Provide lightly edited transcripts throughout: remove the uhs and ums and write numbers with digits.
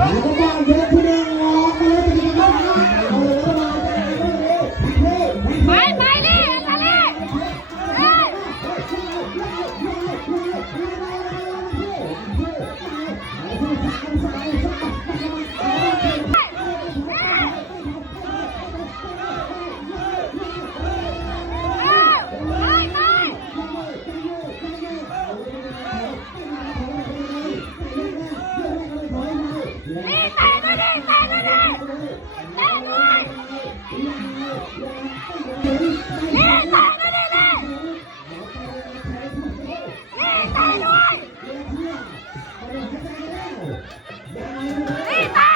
แล้วก็เยอะที่นึงออกมาเลยจะกินข้าวเอาเลยแล้วมาไปเลยไปเลยนี่แต่ด้วยดิแต่ด้วยดิแต่ด้วยนี่แต่ด้วยดินี่แต่ด้วยนี่แต่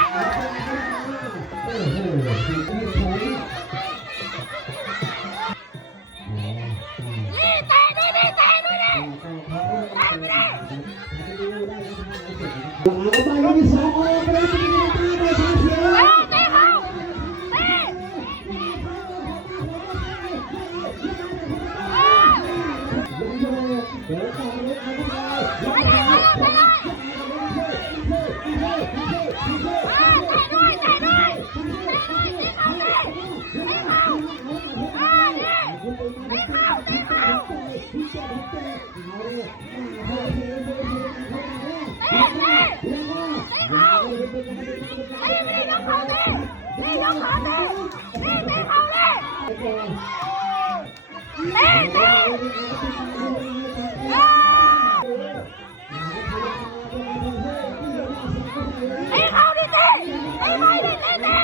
นี่แต่ด้วยดิแต่ด้วยดิแต่ไม่ได้ไปที่สองออกไปเลยจะกินข้าวไปชาเขียวตีเขาตีเดี๋ยวต่อเลยเอาเข้าไป ไปเลยไปเลยแต่ด้วยตีเขาเลยตีเขาตีเขาตีเขานี่ยกเขาดินี่ยกเขาดินี่ตีเขาดินี่ตีเขาดิตีตีไปดิ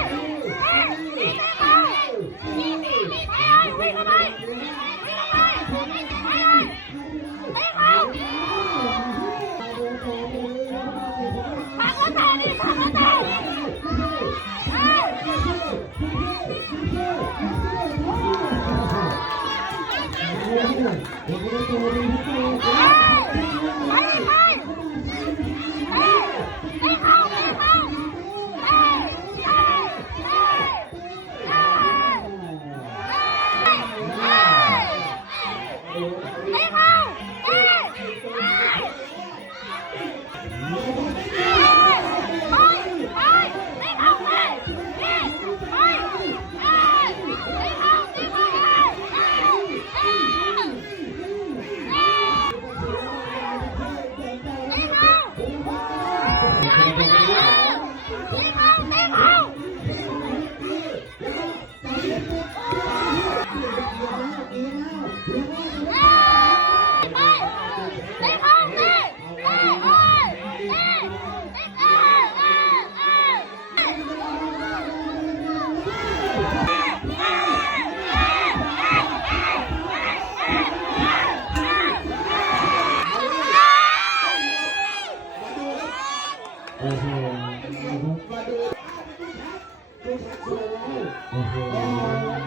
ตีตีตีเขาวิ่งเข้าไปวิ่งเข้าไปไปเลยตีเขาปากก็ตาดิปากก็ตาโอ้โหมาดูโอ้โห